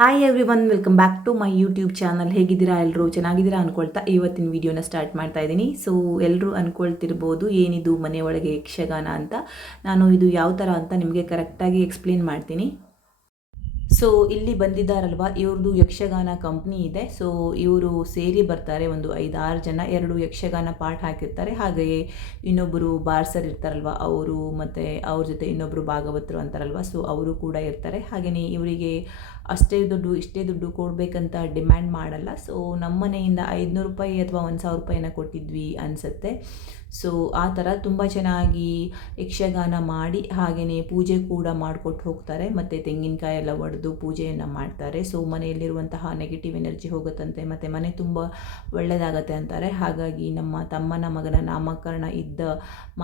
Hi everyone welcome back to my YouTube channel ಹೇಗಿದ್ದೀರಾ ಎಲ್ಲರೂ ಚೆನ್ನಾಗಿದ್ದೀರಾ ಅನ್ಕೊಳ್ತಾ ಇವತ್ತಿನ ವಿಡಿಯೋನ ಸ್ಟಾರ್ಟ್ ಮಾಡ್ತಾ ಇದ್ದೀನಿ. ಸೊ ಎಲ್ಲರೂ ಅನ್ಕೊಳ್ತಿರ್ಬೋದು ಏನಿದು ಮನೆಯೊಳಗೆ ಯಕ್ಷಗಾನ ಅಂತ. ನಾನು ಇದು ಯಾವ ಥರ ಅಂತ ನಿಮಗೆ ಕರೆಕ್ಟಾಗಿ ಎಕ್ಸ್ಪ್ಲೇನ್ ಮಾಡ್ತೀನಿ. ಸೊ ಇಲ್ಲಿ ಬಂದಿದ್ದಾರಲ್ವ? ಇವ್ರದ್ದು ಯಕ್ಷಗಾನ ಕಂಪ್ನಿ ಇದೆ. ಸೊ ಇವರು ಸೇರಿ ಬರ್ತಾರೆ ಒಂದು ಐದಾರು ಜನ. ಎರಡು ಯಕ್ಷಗಾನ ಪಾಠ ಹಾಕಿರ್ತಾರೆ. ಹಾಗೆಯೇ ಇನ್ನೊಬ್ಬರು ಬಾರ್ಸರ್ ಇರ್ತಾರಲ್ವ? ಅವರು ಮತ್ತು ಅವ್ರ ಜೊತೆ ಇನ್ನೊಬ್ಬರು ಭಾಗವತರು ಅಂತಾರಲ್ವ? ಸೊ ಅವರು ಕೂಡ ಇರ್ತಾರೆ. ಹಾಗೆಯೇ ಇವರಿಗೆ ಅಷ್ಟೇ ದುಡ್ಡು, ಇಷ್ಟೇ ದುಡ್ಡು ಕೊಡಬೇಕಂತ ಡಿಮ್ಯಾಂಡ್ ಮಾಡಲ್ಲ. ಸೊ ನಮ್ಮ ಮನೆಯಿಂದ ಐದುನೂರು ರೂಪಾಯಿ ಅಥವಾ ಒಂದು ಸಾವಿರ ರೂಪಾಯಿನ ಕೊಟ್ಟಿದ್ವಿ ಅನಿಸುತ್ತೆ. ಸೊ ಆ ಥರ ತುಂಬ ಚೆನ್ನಾಗಿ ಯಕ್ಷಗಾನ ಮಾಡಿ ಹಾಗೆಯೇ ಪೂಜೆ ಕೂಡ ಮಾಡಿಕೊಟ್ಟು ಹೋಗ್ತಾರೆ. ಮತ್ತು ತೆಂಗಿನಕಾಯಿ ಎಲ್ಲ ಒಡೆದು ಪೂಜೆಯನ್ನು ಮಾಡ್ತಾರೆ. ಸೊ ಮನೆಯಲ್ಲಿರುವಂತಹ ನೆಗೆಟಿವ್ ಎನರ್ಜಿ ಹೋಗುತ್ತಂತೆ, ಮತ್ತು ಮನೆ ತುಂಬ ಒಳ್ಳೆಯದಾಗತ್ತೆ ಅಂತಾರೆ. ಹಾಗಾಗಿ ನಮ್ಮ ತಮ್ಮನ ಮಗನ ನಾಮಕರಣ ಇದ್ದ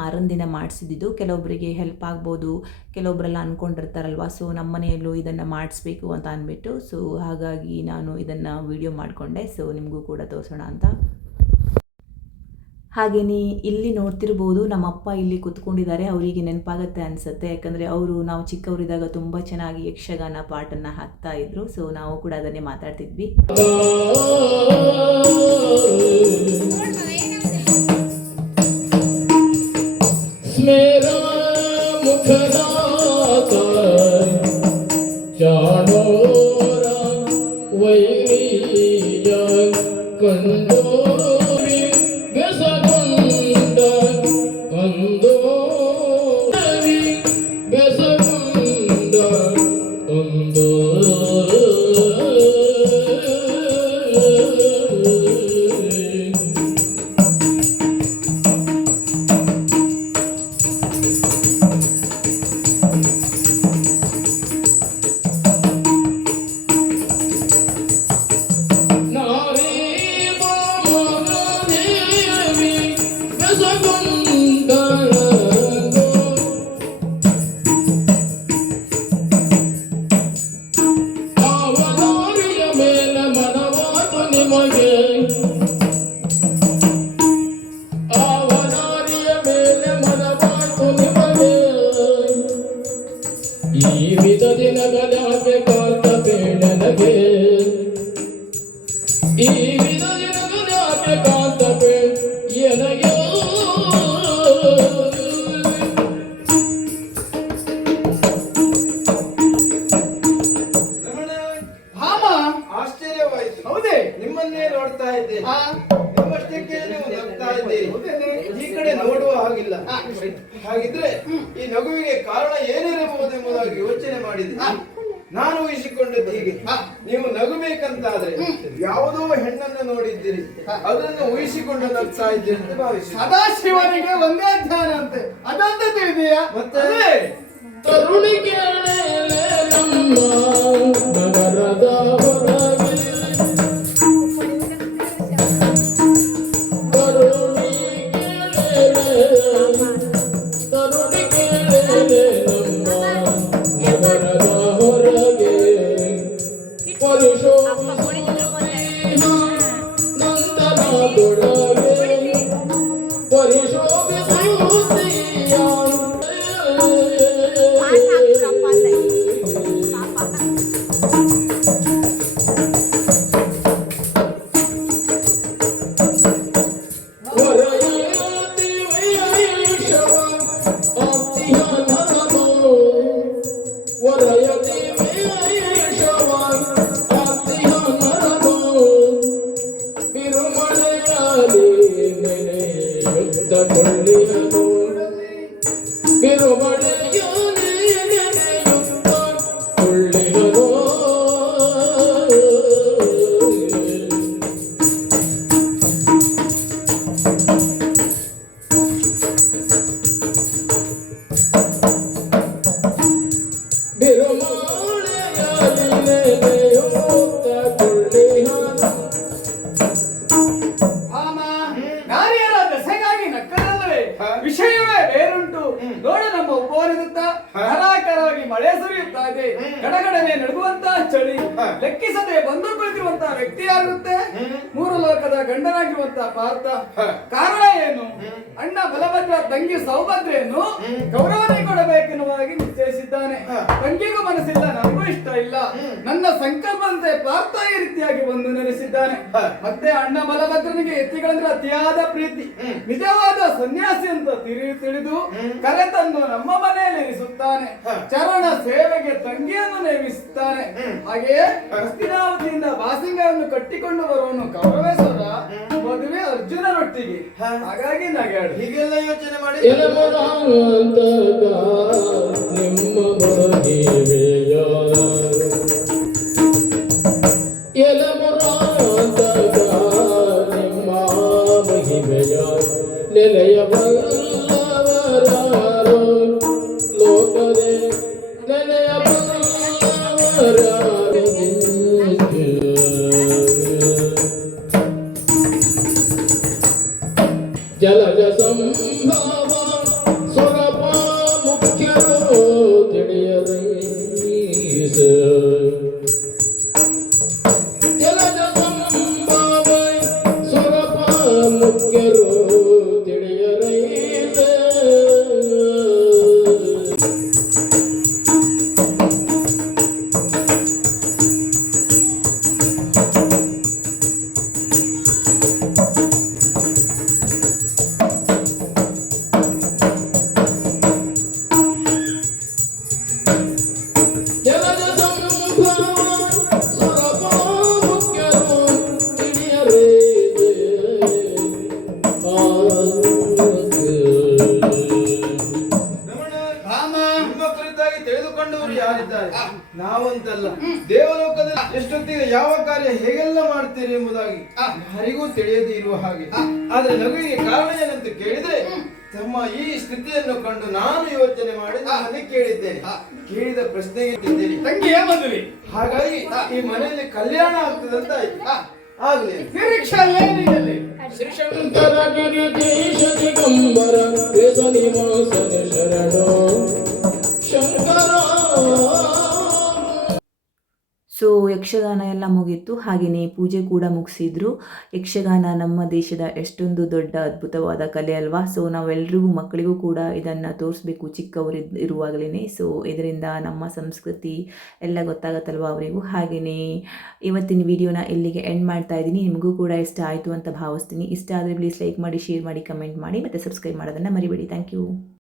ಮಾರಂದಿನ ಮಾಡಿಸಿದ್ದು ಕೆಲವೊಬ್ಬರಿಗೆ ಹೆಲ್ಪ್ ಆಗ್ಬೋದು. ಕೆಲವೊಬ್ಬರೆಲ್ಲ ಅಂದ್ಕೊಂಡಿರ್ತಾರಲ್ವ ಸೊ ನಮ್ಮ ಮನೆಯಲ್ಲೂ ಇದನ್ನು ಮಾಡಿಸ್ಬೇಕು ಅಂತ ಅಂದ್ಬಿಟ್ಟು ಸೊ ಹಾಗಾಗಿ ನಾನು ಇದನ್ನು ವಿಡಿಯೋ ಮಾಡಿಕೊಂಡೆ. ಸೊ ನಿಮಗೂ ಕೂಡ ತೋರಿಸೋಣ ಅಂತ ಹಾಗೆಯೇ ಇಲ್ಲಿ ನೋಡ್ತಿರ್ಬೋದು, ನಮ್ಮಪ್ಪ ಇಲ್ಲಿ ಕೂತ್ಕೊಂಡಿದ್ದಾರೆ, ಅವರಿಗೆ ನೆನಪಾಗತ್ತೆ ಅನಿಸುತ್ತೆ. ಯಾಕಂದರೆ ಅವರು ನಾವು ಚಿಕ್ಕವರಿದ್ದಾಗ ತುಂಬ ಚೆನ್ನಾಗಿ ಯಕ್ಷಗಾನ ಪಾಟನ್ನು ಹಾಕ್ತಾ ಇದ್ರು. ಸೊ ನಾವು ಕೂಡ ಅದನ್ನೇ ಮಾತಾಡ್ತಿದ್ವಿ. ಚಾಣೋ Baba ಹಾಗಿದ್ರೆ ಈ ನಗುವಿಗೆ ಕಾರಣ ಏನಿರಬಹುದು ಎಂಬುದಾಗಿ ಯೋಚನೆ ಮಾಡಿದ. ನಾನು ಊಹಿಸಿಕೊಂಡದ್ದು ಹೀಗೆ. ನೀವು ನಗಬೇಕಂತಾದ್ರೆ ಯಾವುದೋ ಹೆಣ್ಣನ್ನು ನೋಡಿದ್ದೀರಿ ಅದನ್ನು ಊಹಿಸಿಕೊಂಡು ನಗ್ತಾ ಇದ್ದೀರಿ ಅಂತ ಭಾವಿಸಿ ಸದಾಶಿವನಿಗೆ ಒಂದೇ ಧ್ಯಾನ ಅಂತೆ ಅದಂತ ತಿಳಿದೆಯಾ ಮತ್ತೆ? ತರುಣಿಗೆ ನಮ್ಮ ನಗರದ The con Lima. ಆಗದೆ ಗಡಗಡನೆ ನಡುಗುವಂತ ಚಳಿ ಲೆಕ್ಕಿಸದೆ ಬಂದು ಕುಳಿತಿರುವಂತಹ ವ್ಯಕ್ತಿ ಆಗುತ್ತೆ ಮೂರು ಲೋಕದ ಗಂಡನಾಗಿರುವಂತ ಪಾರ್ಥ. ಕಾರಣ ಏನು? ಅಣ್ಣ ಬಲಭದ್ರ ತಂಗಿ ಸೌಭದ್ರೆಯನ್ನು ಗೌರವನೇ ಕೊಡಬೇಕೆನ್ನುವಾಗಿ ನಿಶ್ಚಯಿಸಿದ್ದಾನೆ. ತಂಗಿಗೂ ಮನಸ್ಸಿಲ್ಲ ನನಗೂ ಇಷ್ಟ ಇಲ್ಲ. ನನ್ನ ಸಂಕಲ್ಪಂತೆ ಪಾರ್ಥ ಈ ಹಾ. ಮತ್ತೆ ಅಣ್ಣ ಬಲಭದ್ರನಿಗೆ ಎತ್ತಿಗಳಂದ್ರೆ ಅತಿಯಾದ ಪ್ರೀತಿ. ನಿಜವಾದ ಸನ್ಯಾಸಿ ಅಂತ ತಿಳಿ ತಿಳಿದು ಕರೆತಂದು ನಮ್ಮ ಮನೆಯಲ್ಲಿ ಇರಿಸುತ್ತಾನೆ. ಚರಣ ಸೇವೆಗೆ ತಂಗಿಯನ್ನು ನೇಮಿಸುತ್ತಾನೆ. ಹಾಗೆಯೇ ಹಸ್ತಿನಾವತಿಯಿಂದ ಬಾಸಿಂಗವನ್ನು ಕಟ್ಟಿಕೊಂಡು ಬರುವನು ಗೌರವೇಶ್ವರ ಮದುವೆ ಅರ್ಜುನನೊಟ್ಟಿಗೆ. ಹಾಗಾಗಿ ನಗಾಡು. ಹೀಗೆಲ್ಲ ಯೋಚನೆ ಮಾಡಿ. ನಿಮ್ಮ ತಿಳಿದುಕೊಂಡವರು ಯಾರಿದ್ದಾರೆ? ನಾವಂತಲ್ಲ. ದೇವಲೋಕದಲ್ಲಿ ಎಷ್ಟೊತ್ತಿಗೆ ಯಾವ ಕಾರ್ಯ ಹೇಗೆಲ್ಲ ಮಾಡ್ತೀರಿ ಎಂಬುದಾಗಿ ಯಾರಿಗೂ ತಿಳಿಯದೇ ಇರುವ ಹಾಗೆ. ಆದ್ರೆ ನಗುವಿಗೆ ಕಾರಣ ಏನಂತ ಕೇಳಿದ್ರೆ ತಮ್ಮ ಈ ಸ್ಥಿತಿಯನ್ನು ಕಂಡು ನಾನು ಯೋಚನೆ ಮಾಡಿ ನಾನು ಕೇಳಿದ್ದೇನೆ. ಕೇಳಿದ ಪ್ರಶ್ನೆಗೆ ಇಟ್ಟಿದ್ದೇನೆ ತಂಗಿಯ ಮದುವೆ ಹಾಗಾಗಿ ಈ ಮನೆಯಲ್ಲಿ ಕಲ್ಯಾಣ ಆಗ್ತದಂತ ಆಯ್ತು ಆಗ್ಲಿ. ಶರಣೋ. ಯಕ್ಷಗಾನ ಎಲ್ಲ ಮುಗೀತು. ಹಾಗೆಯೇ ಪೂಜೆ ಕೂಡ ಮುಗಿಸಿದ್ರು. ಯಕ್ಷಗಾನ ನಮ್ಮ ದೇಶದ ಎಷ್ಟೊಂದು ದೊಡ್ಡ ಅದ್ಭುತವಾದ ಕಲೆ ಅಲ್ವಾ? ಸೊ ನಾವೆಲ್ಲರಿಗೂ ಮಕ್ಕಳಿಗೂ ಕೂಡ ಇದನ್ನು ತೋರಿಸ್ಬೇಕು ಚಿಕ್ಕವರು ಇರುವಾಗಲೇ ಸೊ ಇದರಿಂದ ನಮ್ಮ ಸಂಸ್ಕೃತಿ ಎಲ್ಲ ಗೊತ್ತಾಗತ್ತಲ್ವ ಅವರಿಗೂ? ಹಾಗೆಯೇ ಇವತ್ತಿನ ವಿಡಿಯೋನ ಇಲ್ಲಿಗೆ ಎಂಡ್ ಮಾಡ್ತಾ ಇದ್ದೀನಿ. ನಿಮಗೂ ಕೂಡ ಇಷ್ಟ ಆಯಿತು ಅಂತ ಭಾವಿಸ್ತೀನಿ. ಇಷ್ಟ ಆದರೆ ಪ್ಲೀಸ್ ಲೈಕ್ ಮಾಡಿ ಶೇರ್ ಮಾಡಿ ಕಮೆಂಟ್ ಮಾಡಿ, ಮತ್ತು ಸಬ್ಸ್ಕ್ರೈಬ್ ಮಾಡೋದನ್ನು ಮರಿಬೇಡಿ. Thank you